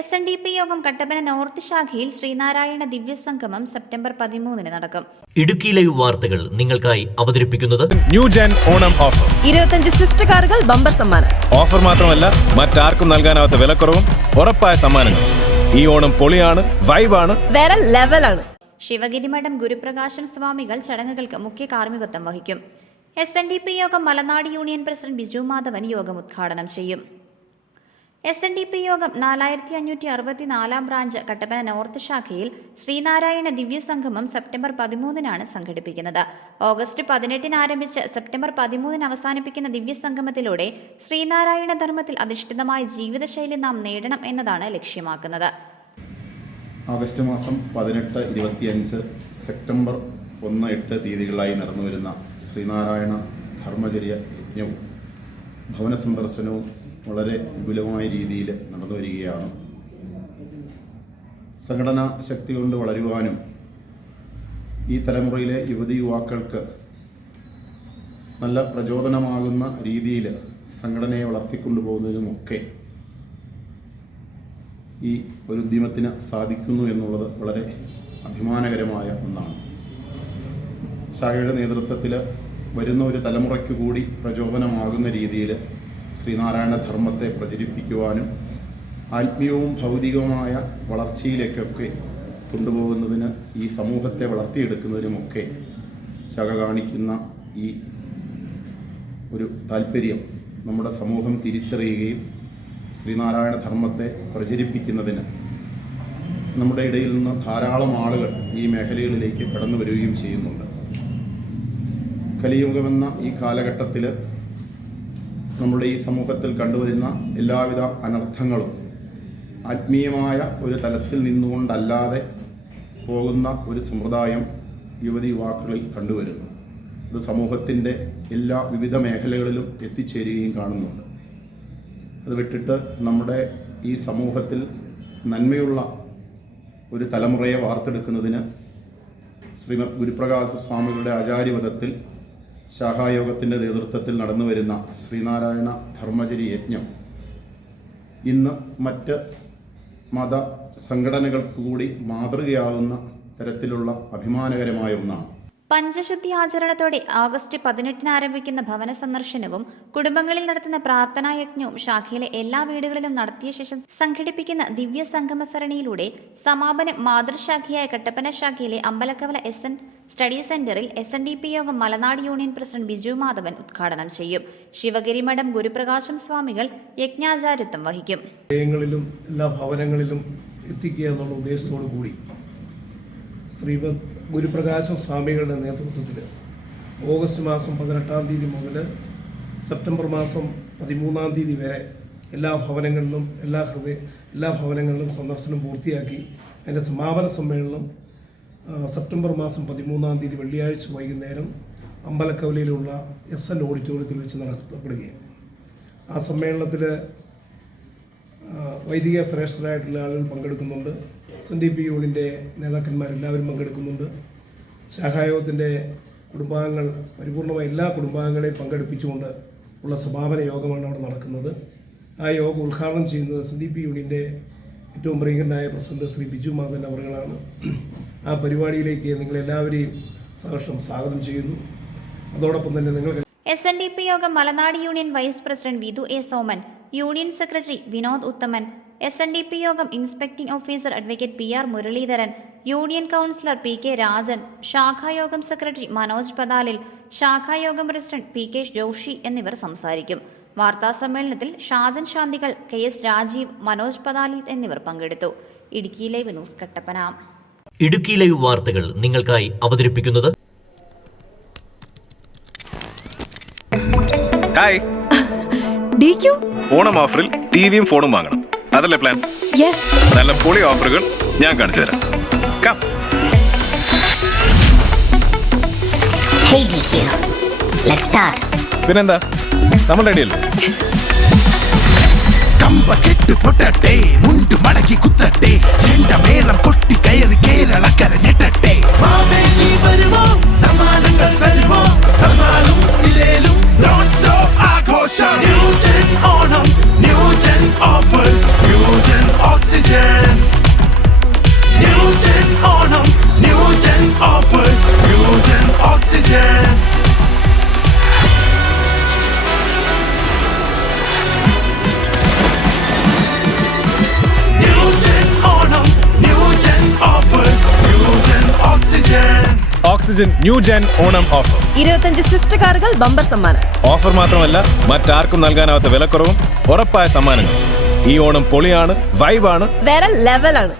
SNDP യോഗം Kattappana north ശാഖയിൽ Sreenarayana ദിവ്യസംഗമം September 13 നടക്കും. ഇടുക്കി ലൈവ് വാർത്തകൾ നിങ്ങൾക്കായി അവതരിപ്പിക്കുന്നത് new gen Onam offer 25 Swift കാറുകൾ ബമ്പർ സമ്മാനം. ഓഫർ മാത്രമല്ല, മറ്റാർക്കും നൽകാനാവാത്ത വിലക്കുറവും ഉറപ്പായ സമ്മാനങ്ങൾ. ഈ ഓണം പൊളിയാണ്, വൈബാണ്, വേറെ ലെവലാണ്. ശിവഗിരിമഠം ഗുരുപ്രകാശൻ സ്വാമികൾ ചടങ്ങുകൾക്ക് മുഖ്യ കാർമ്മികത്വം വഹിക്കും. SNDP യോഗം മലനാട് യൂണിയൻ പ്രസിഡന്റ് ബിജു മാധവൻ യോഗം ഉദ്ഘാടനം ചെയ്യും. SNDP യോഗം 4564 ബ്രാഞ്ച് കട്ടപ്പന നോർത്ത് ശാഖയിൽ ശ്രീനാരായണ ദിവ്യസംഗമം സെപ്റ്റംബർ 13 സംഘടിപ്പിക്കുന്നത്. ഓഗസ്റ്റ് 18 ആരംഭിച്ച് സെപ്റ്റംബർ 13 അവസാനിപ്പിക്കുന്ന ദിവ്യസംഗമത്തിലൂടെ ശ്രീനാരായണ ധർമ്മത്തിൽ അധിഷ്ഠിതമായ ജീവിതശൈലി നാം നേടണം എന്നതാണ് ലക്ഷ്യമാക്കുന്നത്. ആഗസ്റ്റ് മാസം 18, 25, സെപ്റ്റംബർ 1, 8 തീയതികളായി നടന്നുവരുന്ന ശ്രീനാരായണ ധർമ്മചര്യ യജ്ഞവും ഭവന സന്ദർശനവും വളരെ വിപുലമായ രീതിയിൽ നടന്നു വരികയാണ്. സംഘടനാ ശക്തി കൊണ്ട് വളരുവാനും ഈ തലമുറയിലെ യുവതി യുവാക്കൾക്ക് നല്ല പ്രചോദനമാകുന്ന രീതിയിൽ സംഘടനയെ വളർത്തിക്കൊണ്ടുപോകുന്നതിനുമൊക്കെ ഈ ഒരു ഉദ്യമത്തിന് സാധിക്കുന്നു എന്നുള്ളത് വളരെ അഭിമാനകരമായ ഒന്നാണ്. ശാഖയുടെ നേതൃത്വത്തിൽ വരുന്ന ഒരു തലമുറയ്ക്ക് കൂടി പ്രചോദനമാകുന്ന രീതിയിൽ ശ്രീനാരായണ ധർമ്മത്തെ പ്രചരിപ്പിക്കുവാനും ആത്മീയവും ഭൗതികവുമായ വളർച്ചയിലേക്കൊക്കെ കൊണ്ടുപോകുന്നതിന്, ഈ സമൂഹത്തെ വളർത്തിയെടുക്കുന്നതിനുമൊക്കെ ശാഖ കാണിക്കുന്ന ഈ ഒരു താല്പര്യം നമ്മുടെ സമൂഹം തിരിച്ചറിയുകയും ശ്രീനാരായണ ധർമ്മത്തെ പ്രചരിപ്പിക്കുന്നതിന് നമ്മുടെ ഇടയിൽ നിന്ന് ധാരാളം ആളുകൾ ഈ മേഖലകളിലേക്ക് കടന്നു വരികയും ചെയ്യുന്നുണ്ട്. കലിയുഗമെന്ന ഈ കാലഘട്ടത്തിൽ നമ്മുടെ ഈ സമൂഹത്തിൽ കണ്ടുവരുന്ന എല്ലാവിധ അനർത്ഥങ്ങളും ആത്മീയമായ ഒരു തലത്തിൽ നിന്നുകൊണ്ടല്ലാതെ പോകുന്ന ഒരു സമ്പ്രദായം യുവതി യുവാക്കളിൽ കണ്ടുവരുന്നു. ഇത് സമൂഹത്തിൻ്റെ എല്ലാ വിവിധ മേഖലകളിലും എത്തിച്ചേരുകയും കാണുന്നുണ്ട്. അത് വിട്ടിട്ട് നമ്മുടെ ഈ സമൂഹത്തിൽ നന്മയുള്ള ഒരു തലമുറയെ വാർത്തെടുക്കുന്നതിന് ശ്രീമദ് ഗുരുപ്രകാശ സ്വാമികളുടെ ആചാര്യപദത്തിൽ ശാഖായോഗത്തിൻ്റെ നേതൃത്വത്തിൽ നടന്നു വരുന്ന ശ്രീനാരായണ ധർമ്മചര്യ യജ്ഞം ഇന്ന് മറ്റ് മത സംഘടനകൾക്ക് കൂടി മാതൃകയാവുന്ന തരത്തിലുള്ള അഭിമാനകരമായ ഒന്നാണ്. പഞ്ചശുദ്ധി ആചരണത്തോടെ ആഗസ്റ്റ് 18 ആരംഭിക്കുന്ന ഭവന സന്ദർശനവും കുടുംബങ്ങളിൽ നടത്തുന്ന പ്രാർത്ഥനായജ്ഞവും ശാഖയിലെ എല്ലാ വീടുകളിലും നടത്തിയ ശേഷം സംഘടിപ്പിക്കുന്ന ദിവ്യ സംഗമ സരണിയിലൂടെ സമാപനം മാതൃശാഖയായ കട്ടപ്പന ശാഖയിലെ അമ്പലക്കവല SN സ്റ്റഡി സെന്ററിൽ SNDP യോഗം മലനാട് യൂണിയൻ പ്രസിഡന്റ് ബിജു മാധവൻ ഉദ്ഘാടനം ചെയ്യും. ശിവഗിരിമഠം ഗുരുപ്രകാശം സ്വാമികൾ യജ്ഞാചാര്യത്വം വഹിക്കും. എല്ലാ ഭവനങ്ങളിലും എത്തിക്കുക എന്നുള്ള ഉദ്ദേശത്തോടു കൂടി ശ്രീമദ് ഗുരുപ്രകാശം സ്വാമികളുടെ നേതൃത്വത്തിൽ ഓഗസ്റ്റ് മാസം 18 തീയതി മുതൽ സെപ്റ്റംബർ മാസം 13 തീയതി വരെ എല്ലാ ഭവനങ്ങളിലും സന്ദർശനം പൂർത്തിയാക്കി അതിൻ്റെ സമാപന സമ്മേളനം സെപ്റ്റംബർ മാസം 13 തീയതി വെള്ളിയാഴ്ച വൈകുന്നേരം അമ്പലക്കവലയിലുള്ള SN ഓഡിറ്റോറിയത്തിൽ വെച്ച് നടത്തപ്പെടുകയാണ്. ആ സമ്മേളനത്തിൽ വൈദിക ശ്രേഷ്ഠരായിട്ടുള്ള ആളുകൾ പങ്കെടുക്കുന്നുണ്ട്. SNDP യൂണിയൻ്റെ നേതാക്കന്മാരെല്ലാവരും പങ്കെടുക്കുന്നുണ്ട്. ശാഖായോഗത്തിൻ്റെ കുടുംബാംഗങ്ങൾ, പരിപൂർണമായ എല്ലാ കുടുംബാംഗങ്ങളെയും പങ്കെടുപ്പിച്ചുകൊണ്ട് ഉള്ള സമാപന യോഗമാണ് അവിടെ നടക്കുന്നത്. ആ യോഗം ഉദ്ഘാടനം ചെയ്യുന്നത് SNDP യൂണിയൻ്റെ ഏറ്റവും പ്രിയങ്കരനായ പ്രസിഡന്റ് ശ്രീ ബിജു മാധവൻ അവറുകളാണ്. ആ പരിപാടിയിലേക്ക് നിങ്ങളെല്ലാവരെയും സഹർഷം സ്വാഗതം ചെയ്യുന്നു. അതോടൊപ്പം തന്നെ നിങ്ങൾ SNDP യോഗം Malanad union vice president Vidhu A. Soman, union secretary Vinod Uthaman, SNDP യോഗം inspecting officer advocate PR Muralidharan, union councillor PK Rajan, ശാഖായോഗം സെക്രട്ടറി മനോജ് പതാലിൽ, ശാഖായോഗം പ്രസിഡന്റ് PK ജോഷി എന്നിവർ സംസാരിക്കും. വാർത്താസമ്മേളനത്തിൽ ഷാജൻ ശാന്തികൾ, KS രാജീവ്, മനോജ് പതാലിൽ എന്നിവർ പങ്കെടുത്തു. Idukki live news Kattappana. Idukki live വാർത്തകൾ നിങ്ങൾക്കായി അവതരിപ്പിക്കുന്നത് ഹായ്. ഓണം ഓഫറിൽ ടിവിയും ഫോണും വാങ്ങണം, അതല്ലേ പ്ലാൻ? നല്ല പൊളി ഓഫറുകൾ ഞാൻ കാണിച്ചു തരാം. പിന്നെന്താ, നമ്മൾ റെഡിയല്ലേ? കമ്പ കെട്ട് പൊട്ടട്ടെ, മുണ്ട് മടക്കി കുത്തട്ടെ, ചെണ്ടമേളം കൊട്ടി കയറി കേരളക്കര ഞെട്ടട്ടെ. മാവേലി വരുമോ, സമ്മാനങ്ങൾ തരുമോ, തന്നാലും ഇല്ലേലും നോൺ സ്റ്റോപ്പ് ആഘോഷം. New gen Onam, new gen offers, new gen Oxygen. Oxygen new gen Onam offer 25 Swift കാറുകൾ ബമ്പർ സമ്മാനം. ഓഫർ മാത്രമല്ല മറ്റാർക്കും നൽകാനാവാത്ത വിലക്കുറവും ഉറപ്പായ സമ്മാനങ്ങൾ. ഈ ഓണം പൊളിയാണ്, വൈബാണ്, വേറെ ലെവലാണ്.